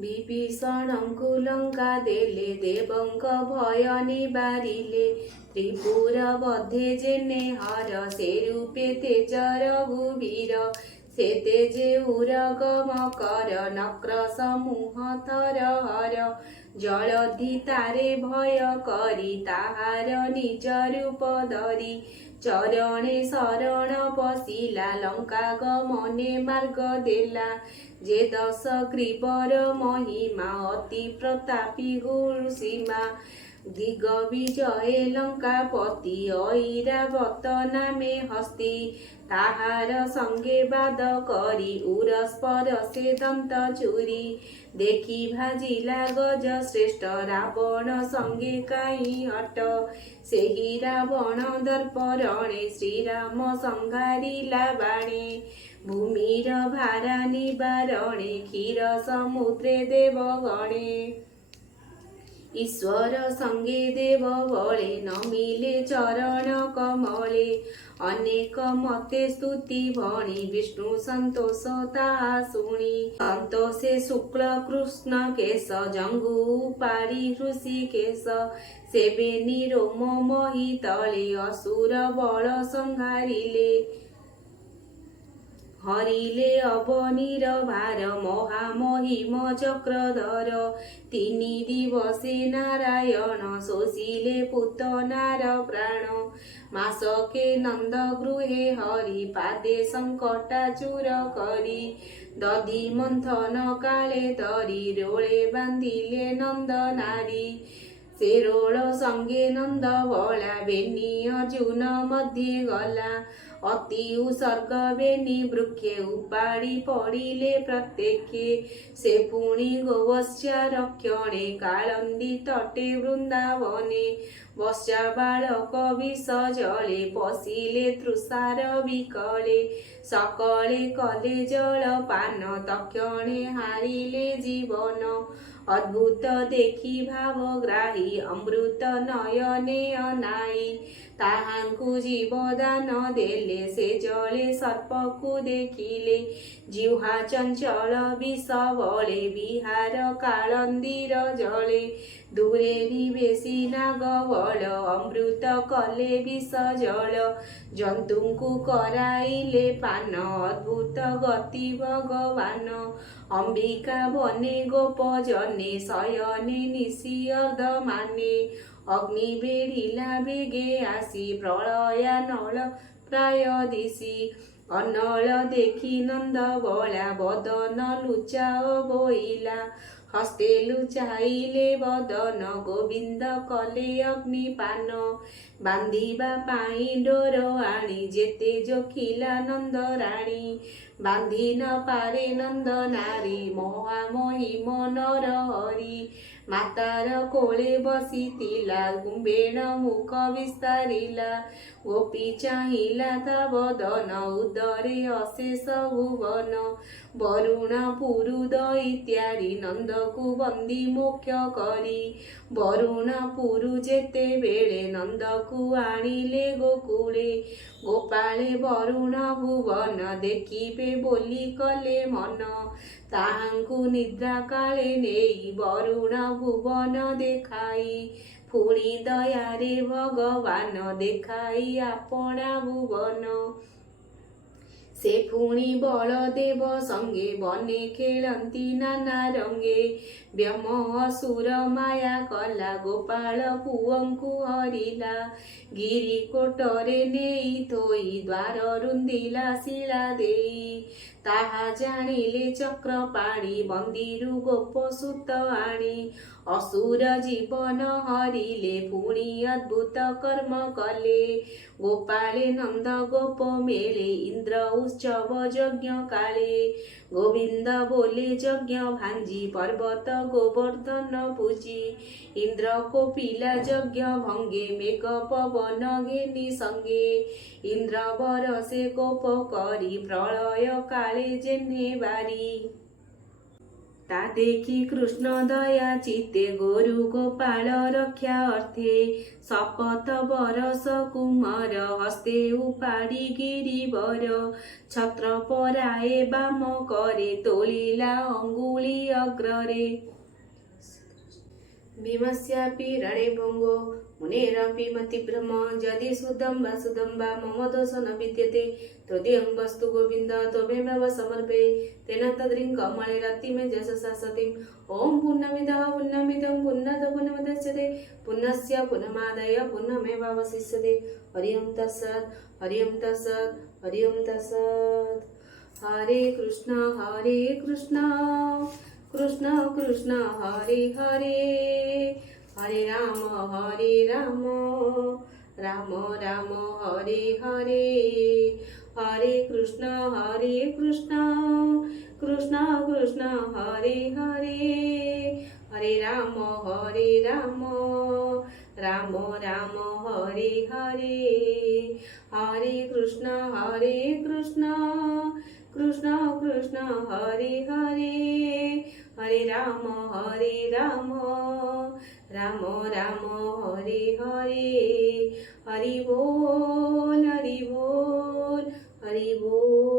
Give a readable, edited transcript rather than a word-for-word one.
ବିଭୀଷଣଙ୍କୁ ଲଙ୍କା ଦେଲେ ଦେବଙ୍କ ଭୟ ନିବାରିଲେ। ତ୍ରିପୁର ବଧେ ଯେନେ ହର ସେ ରୂପେ ତେଜ ରଘୁବୀର। ସେ ତେଜେ ଉରଗମ କର ନକ୍ର ସମୂହ ଥର ହର। ଜଳଧି ତାରେ ଭୟ କରି ତାହାର ନିଜ ରୂପ ଧରି। ଚରଣେ ଶରଣ ପଶିଲା ଲଙ୍କା ଗମନେ ମାର୍ଗ ଦେଲା। ଯେ ଦଶ ଗ୍ରୀବର ମହିମା ଅତି ପ୍ରତାପୀ ଗୁରୁସୀମା। ଦିଗ ବିଜୟ ଲଙ୍କାପତି ଐରାବତ ନାମେ ହସ୍ତି। ତାହାର ସଙ୍ଗେ ବାଦ କରି ଉରସ୍ପର ସେ ଦନ୍ତ ଚୁରି। ଦେଖି ଭାଜିଲା ଗଜ ଶ୍ରେଷ୍ଠ ରାବଣ ସଙ୍ଗେ କାହିଁ ହଟ। ସେହି ରାବଣ ଦର୍ପରଣେ ଶ୍ରୀରାମ ସଂହାରିଲା ବାଣେ। ଭୂମିର ଭାରା ନିବାରଣେ କ୍ଷୀର ସମୁଦ୍ରେ ଦେବଗଣେ। ଈଶ୍ୱର ସଙ୍ଗେ ଦେବ ବଳେ ନମିଲେ ଚରଣ କମଳେ। ଅନେକ ମତେ ସ୍ତୁତି ଭଣି ବିଷ୍ଣୁ ସନ୍ତୋଷ ତାହା ଶୁଣି। ସନ୍ତୋଷେ ଶୁକ୍ଳ କୃଷ୍ଣ କେଶ ଜଙ୍ଗୁ ପାରି ହୃଷିକେଶ। ସେବେ ନିରୋମ ମହି ତଳେ ଅସୁର ବଳ ସଂହାରିଲେ। ହରିଲେ ଅବନୀର ଭାର ମହାମହିମ ଚକ୍ରଧର। ତିନି ଦିବସେ ନାରାୟଣ ଶୋଷିଲେ ପୂତନାର ପ୍ରାଣ। ମାସକେ ନନ୍ଦ ଗୃହେ ହରି ପାଦେ ସଙ୍କଟାଚୁର କରି। ଦଧି ମନ୍ଥନ କାଳେ ଧରି ରୋଳେ ବାନ୍ଧିଲେ ନନ୍ଦ ନାରୀ। ସେ ରୋଳ ସଙ୍ଗେ ନନ୍ଦ ବଳା ବେନି ଅର୍ଜୁନ ମଧ୍ୟେ ଗଲା। ଅତି ଉତ୍ସର୍ଗ ବେନି ବୃକ୍ଷେ ଉପାଡ଼ି ପଡ଼ିଲେ ପ୍ରତ୍ୟକ୍ଷେ। ସେ ପୁଣି ଗୋବତ୍ସା ରକ୍ଷଣେ କାଳନ୍ଦୀ ତଟେ ବୃନ୍ଦାବନେ। ବତ୍ସା ବାଳକ ବିଷ ଜଳେ ପଶିଲେ ତୃଷାର ବିକଳେ। ସକଳେ କଲେ ଜଳ ପାନ ତକ୍ଷଣେ ହାରିଲେ ଜୀବନ। ଅଦ୍ଭୁତ ଦେଖି ଭାବଗ୍ରାହୀ ଅମୃତ ନୟନେ ଅନାଇ। ତାହାଙ୍କୁ ଜୀବଦାନ ଦେଲେ ସେ ଜଳେ ସର୍ପକୁ ଦେଖିଲେ। ଜିହ୍ୱା ଚଞ୍ଚଳ ବିଷ ବଳେ ବିହାର କାଳନ୍ଦୀର ଜଳେ। ଦୂରେ ନିବେଶି ନାଗ ବଳ ଅମୃତ କଲେ ବିଷ ଜଳ। ଜନ୍ତୁଙ୍କୁ କରାଇଲେ ପାନ ଅଦ୍ଭୁତ ଗତି ଭଗବାନ। ଅମ୍ବିକା ବନେ ଗୋପ ଜନେ ଶୟନେ ନିଶି ଅର୍ଦ୍ଧମାନେ। ଅଗ୍ନି ବେଢ଼ିଲା ବେଗେ ଆସି ପ୍ରଳୟାନଳ ପ୍ରାୟ ଦିଶି। ଅନଳ ଦେଖି ନନ୍ଦ ବଳା ବଦନ ଲୁଚାଅ ବୋଇଲା। ହସ୍ତେ ଲୁଚାଇଲେ ବଦନ ଗୋବିନ୍ଦ କଲେ ଅଗ୍ନିପାନ। ବାନ୍ଧିବା ପାଇଁ ଡୋର ଆଣି ଯେତେ ଜୋଖିଲା ନନ୍ଦ ରାଣୀ। ବାନ୍ଧି ନ ପାରେ ନନ୍ଦ ନାରୀ ମହାମହିମ ନର ହରି। ମାତାର କୋଳେ ବସିଥିଲା କୁମ୍ଭୀର ମୁଖ ବିସ୍ତାରିଲା। ଗୋପୀ ଚାହିଁଲା ତା ବଦନ ଉଦରେ ଅଶେଷ ଭୁବନ। ବରୁଣ ପୁରୁ ଦଇତ୍ୟାରି ନନ୍ଦକୁ ବନ୍ଦୀ ମୋକ୍ଷ କରି। ବରୁଣ ପୁରୁ ଯେତେବେଳେ ନନ୍ଦକୁ ଆଣିଲେ ଗୋକୁଳେ। ଗୋପାଳେ ବରୁଣ ଭୁବନ ଦେଖିବେ ବୋଲି କଲେ ମନ। ତାହାଙ୍କୁ ନିଦ୍ରା କାଳେ ନେଇ ବରୁଣ ଭୁବନ ଦେଖାଇ। ପୁଣି ଦୟାରେ ଭଗବାନ ଦେଖାଇ ଆପଣା ଭୁବନ। ସେ ପୁଣି ବଳଦେବ ସଙ୍ଗେ ବନେ ଖେଳନ୍ତି ନାନା ରଙ୍ଗେ। ବ୍ୟମ ଅସୁର ମାୟା କଲା ଗୋପାଳ ପୁଅଙ୍କୁ ହରିଲା। ଗିରି କୋଟରେ ନେଇ ଥୋଇ ଦ୍ୱାର ରୁନ୍ଧିଲା ଶିଳା ଦେଇ। ତାହା ଜାଣିଲେ ଚକ୍ରପାଣି ବନ୍ଦୀରୁ ଗୋପ ସୁତ ଆଣି। ଅସୁର ଜୀବନ ହରିଲେ ପୁଣି ଅଦ୍ଭୁତ କର୍ମ କଲେ। ଗୋପାଳେ ନନ୍ଦ ଗୋପ ମେଳେ ଇନ୍ଦ୍ର ଉତ୍ସବ ଯଜ୍ଞ କାଳେ। ଗୋବିନ୍ଦ ବୋଲେ ଯଜ୍ଞ ଭାଞ୍ଜି ପର୍ବତ ଗୋବର୍ଦ୍ଧନ ପୂଜି। ଇନ୍ଦ୍ର କୋପିଲା ଯଜ୍ଞ ଭଙ୍ଗେ ମେଘ ପବନ ଘେନି ସଙ୍ଗେ। ଇନ୍ଦ୍ର ବରସେ କୋପ କରି ପ୍ରଳୟ କାଳେ ଯେହ୍ନେ ବାରି। ତା ଦେଖି କୃଷ୍ଣ ଦୟା ଚିତ୍ତେ ଗୋରୁ ଗୋପାଳ ରକ୍ଷା ଅର୍ଥେ ଶପଥ ବରଷ କୁମାର ହସ୍ତେ ଉପାଡ଼ି ଗିରିବର ଛତ୍ର ପରାଏ ବାମ କରେ ତୋଳିଲା ଅଙ୍ଗୁଳି ଅଗ୍ରରେ भीमस्यापि रणे भङ्गो मुनेरपि मतिभ्रम यदि सुदम्बा मम दोष न विद्यते त्वदीयं वस्तु गोविन्द त्वमेव समर्पये तेन तद्रिं कमले रतिमे यशसा सतीं ॐ पूर्णमिदः पूर्णमिदं पूर्णत पूर्णमुदच्यते पूर्णस्य पूर्णमादाय पूर्णमेवावशिष्यते हरि ओं तत्सत् हरि ओं तत्सत् हरि ओं तत्सत् हरे कृष्ण कृष्ण कृष्ण हरे हरे हरे राम राम राम हरे हरे हरे कृष्ण कृष्ण कृष्ण हरे हरे हरे राम राम राम हरे हरे हरे कृष्ण कृष्ण कृष्ण हरे हरे हरे राम राम राम हरे हरे हरि बोल हरि बोल हरि बोल।